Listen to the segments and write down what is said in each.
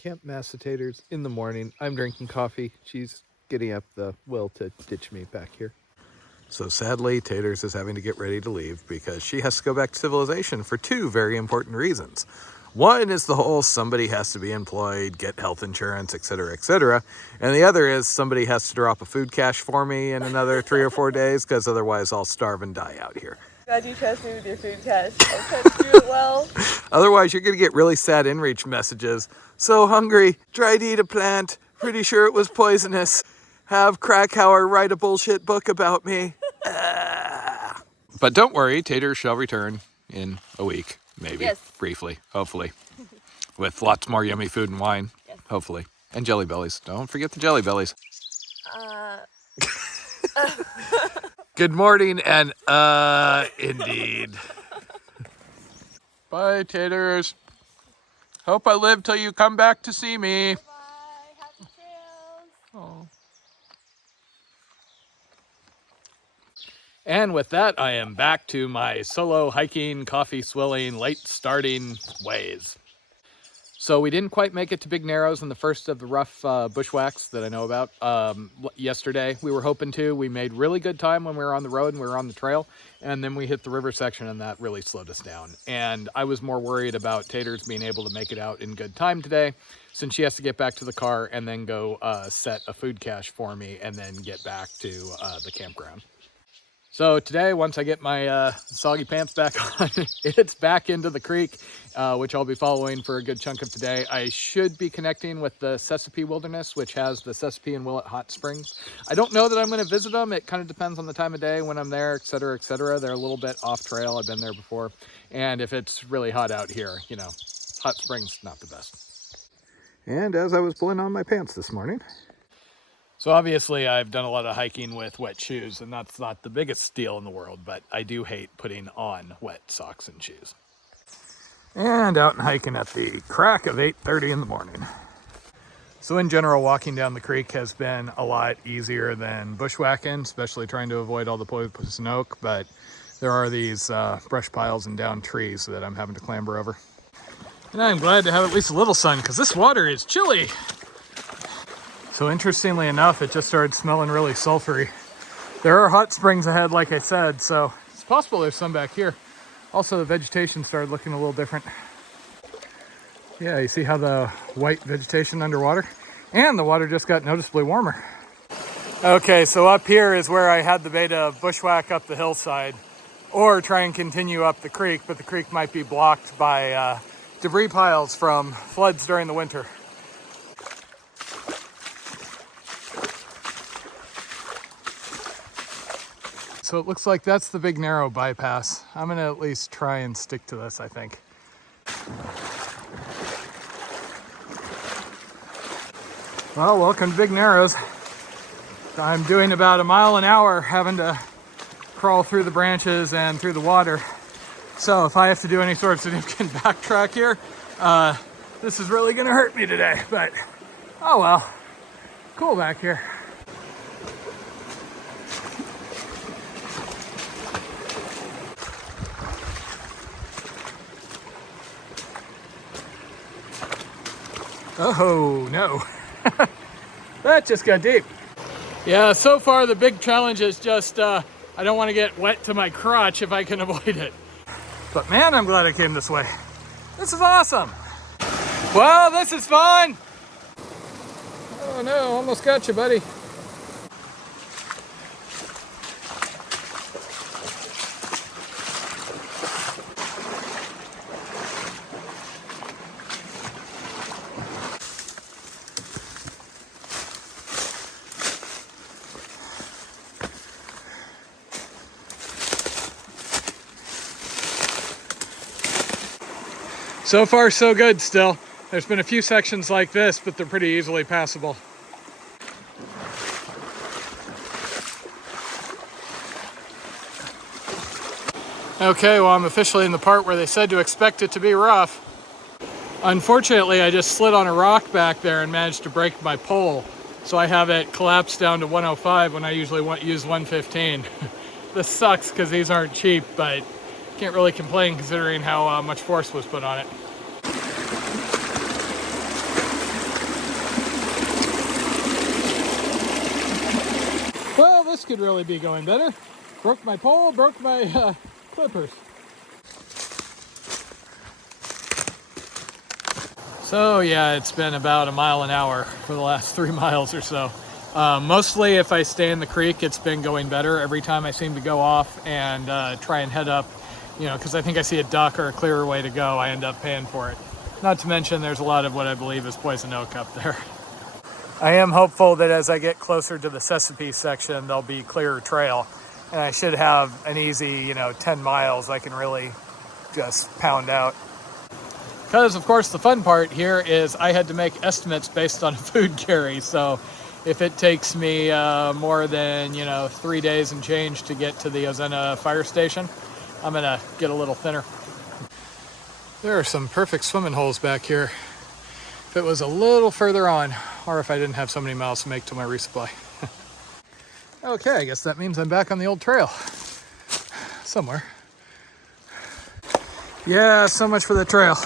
Camp Macetators in the morning. I'm drinking coffee. She's getting up the will to ditch me back here. So sadly, Taters is having to get ready to leave because she has to go back to civilization for two very important reasons. One is the whole somebody has to be employed, get health insurance, etc., etc. And the other is somebody has to drop a food cache for me in another 3 or 4 days because otherwise I'll starve and die out here. Glad you trust me with your food cache. I'll try to do it well. Otherwise, you're going to get really sad inReach messages. So hungry, tried to eat a plant, pretty sure it was poisonous. Have Krakauer write a bullshit book about me. But don't worry, Tater shall return in a week, maybe, yes. Briefly, hopefully, with lots more yummy food and wine, yes. Hopefully, and Jelly Bellies. Don't forget the Jelly Bellies. Good morning, and indeed. Bye, Taters. Hope I live till you come back to see me. Bye. Happy trails. Oh. And with that, I am back to my solo hiking, coffee swilling, late starting ways. So we didn't quite make it to Big Narrows in the first of the rough bushwhacks that I know about yesterday. We were hoping to. We made really good time when we were on the road and we were on the trail. And then we hit the river section and that really slowed us down. And I was more worried about Taters being able to make it out in good time today, since she has to get back to the car and then go set a food cache for me and then get back to the campground. So today, once I get my soggy pants back on, it's back into the creek, which I'll be following for a good chunk of today. I should be connecting with the Sesame Wilderness, which has the Sesame and Willett Hot Springs. I don't know that I'm going to visit them. It kind of depends on the time of day when I'm there, etc., etc. They're a little bit off trail. I've been there before. And if it's really hot out here, you know, hot springs, not the best. And as I was pulling on my pants this morning, so obviously I've done a lot of hiking with wet shoes, and that's not the biggest deal in the world, but I do hate putting on wet socks and shoes. And out and hiking at the crack of 8:30 in the morning. So in general, walking down the creek has been a lot easier than bushwhacking, especially trying to avoid all the poison oak, but there are these brush piles and down trees that I'm having to clamber over. And I'm glad to have at least a little sun, because this water is chilly. So interestingly enough, it just started smelling really sulfury. There are hot springs ahead, like I said, so it's possible there's some back here. Also, the vegetation started looking a little different. Yeah, you see how the white vegetation underwater? And the water just got noticeably warmer. Okay, so up here is where I had the beta bushwhack up the hillside, or try and continue up the creek, but the creek might be blocked by debris piles from floods during the winter. So it looks like that's the Big Narrow bypass. I'm gonna at least try and stick to this, I think. Well, welcome to Big Narrows. I'm doing about a mile an hour, having to crawl through the branches and through the water. So if I have to do any sort of significant backtrack here, this is really gonna hurt me today, but oh well. Cool back here. Oh no, that just got deep. Yeah, so far the big challenge is just, I don't want to get wet to my crotch if I can avoid it. But man, I'm glad I came this way. This is awesome. Well, this is fun. Oh no, almost got you, buddy. So far, so good still. There's been a few sections like this, but they're pretty easily passable. Okay, well, I'm officially in the part where they said to expect it to be rough. Unfortunately, I just slid on a rock back there and managed to break my pole. So I have it collapsed down to 105 when I usually use 115. This sucks because these aren't cheap, but can't really complain considering how much force was put on it. could really be going better. Broke my pole, broke my clippers. So yeah, it's been about a mile an hour for the last 3 miles or so. Mostly if I stay in the creek, it's been going better. Every time I seem to go off and try and head up, you know, because I think I see a duck or a clearer way to go, I end up paying for it. Not to mention there's a lot of what I believe is poison oak up there. I am hopeful that as I get closer to the Chesapeake section, there'll be clearer trail. And I should have an easy, 10 miles I can really just pound out. Because, of course, the fun part here is I had to make estimates based on a food carry. So if it takes me more than, 3 days and change to get to the Ozena fire station, I'm going to get a little thinner. There are some perfect swimming holes back here. If it was a little further on, or if I didn't have so many miles to make to my resupply. Okay, I guess that means I'm back on the old trail. Somewhere. Yeah, so much for the trail.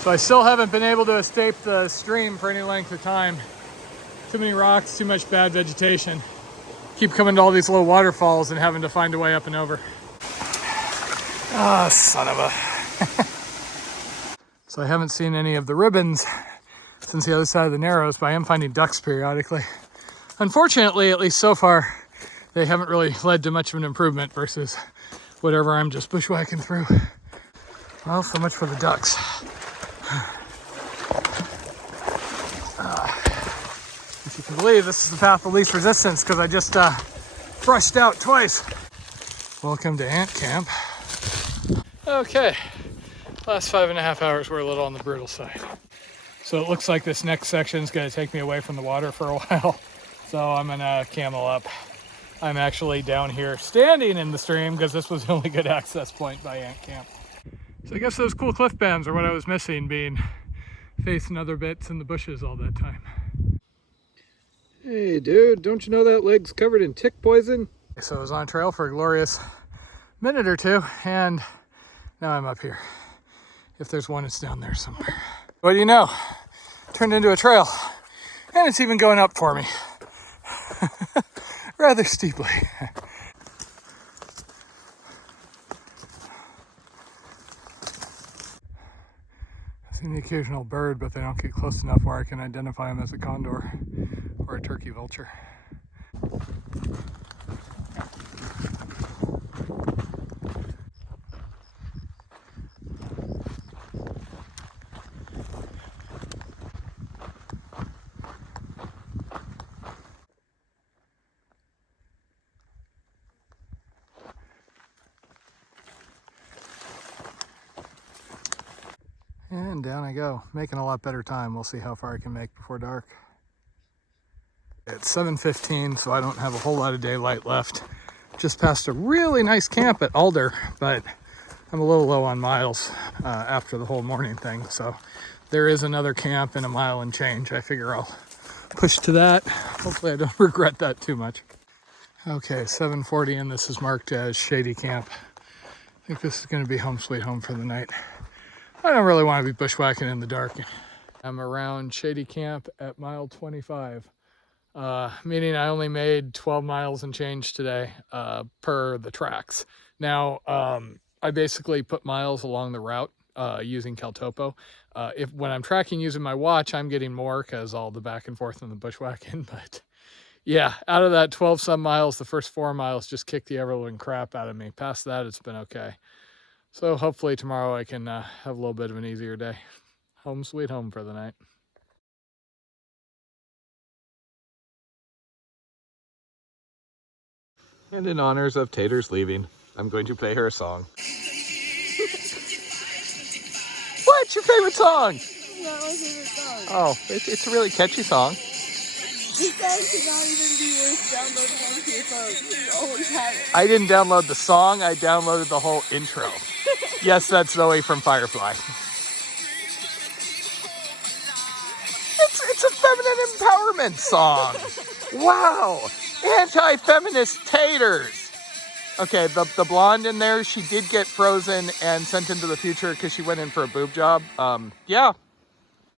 So I still haven't been able to escape the stream for any length of time. Too many rocks, too much bad vegetation. Keep coming to all these little waterfalls and having to find a way up and over. Ah, son of a... So I haven't seen any of the ribbons since the other side of the Narrows, but I am finding ducks periodically. Unfortunately, at least so far, they haven't really led to much of an improvement versus whatever I'm just bushwhacking through. Well, so much for the ducks. If you can believe, this is the path of least resistance because I just brushed out twice. Welcome to ant camp. Okay, last 5.5 hours were a little on the brutal side. So it looks like this next section is going to take me away from the water for a while. So I'm going to camel up. I'm actually down here standing in the stream because this was the only good access point by ant camp. So I guess those cool cliff bands are what I was missing, being facing other bits in the bushes all that time. Hey dude, don't you know that leg's covered in tick poison? So I was on trail for a glorious minute or two, and now I'm up here. If there's one, it's down there somewhere. What do you know? Turned into a trail, and it's even going up for me. Rather steeply. I've seen the occasional bird, but they don't get close enough where I can identify them as a condor or a turkey vulture. And down I go, making a lot better time. We'll see how far I can make before dark. It's 7:15, so I don't have a whole lot of daylight left. Just passed a really nice camp at Alder, but I'm a little low on miles after the whole morning thing. So there is another camp in a mile and change. I figure I'll push to that. Hopefully I don't regret that too much. Okay, 7:40, and this is marked as Shady Camp. I think this is going to be home sweet home for the night. I don't really want to be bushwhacking in the dark. I'm around Shady Camp at mile 25, meaning I only made 12 miles and change today per the tracks. Now, I basically put miles along the route using Caltopo. When I'm tracking using my watch, I'm getting more because all the back and forth in the bushwhacking. But yeah, out of that 12 some miles, the first 4 miles just kicked the ever-living crap out of me. Past that, it's been okay. So hopefully tomorrow I can have a little bit of an easier day. Home sweet home for the night. And in honors of Tater's leaving, I'm going to play her a song. What's your favorite song? Not my favorite song. Oh, it's a really catchy song. This song should not even be worth downloading onto your phone. You always have it. I didn't download the song, I downloaded the whole intro. Yes, that's Zoe from Firefly. It's a feminine empowerment song. Wow. Anti-feminist taters. Okay, the blonde in there, she did get frozen and sent into the future because she went in for a boob job. Yeah,